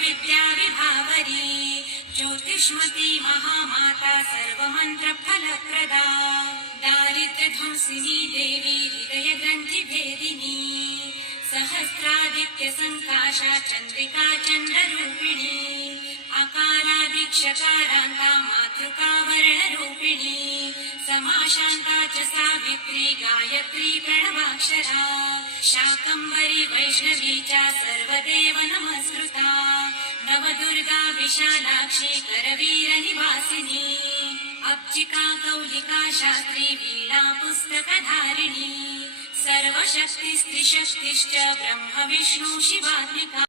विद्या विभावरी ज्योतिष्मती महामाता सर्वमन्त्रफलप्रदा दारिद्र्यध्वंसिनी देवी हृदयग्रन्थिभेदिनी सहस्रादित्यसङ्काशा चन्द्रिका चन्द्ररूपिणी आकारादिक्षकारान्ता मातृका वर्णरूपिणी समाशान्ता च सावित्री गायत्री प्रणवाक्षरा शाकम्भरी वैष्णवी च सर्वदेव नमस्कृता नवदुर्गा विशालाक्षी करवीरनिवासिनी अब्जिका कौलिका शास्त्री वीणा पुस्तकधारिणी सर्वशक्तिस्त्रिशक्तिश्च ब्रह्म विष्णु शिवात्मिका।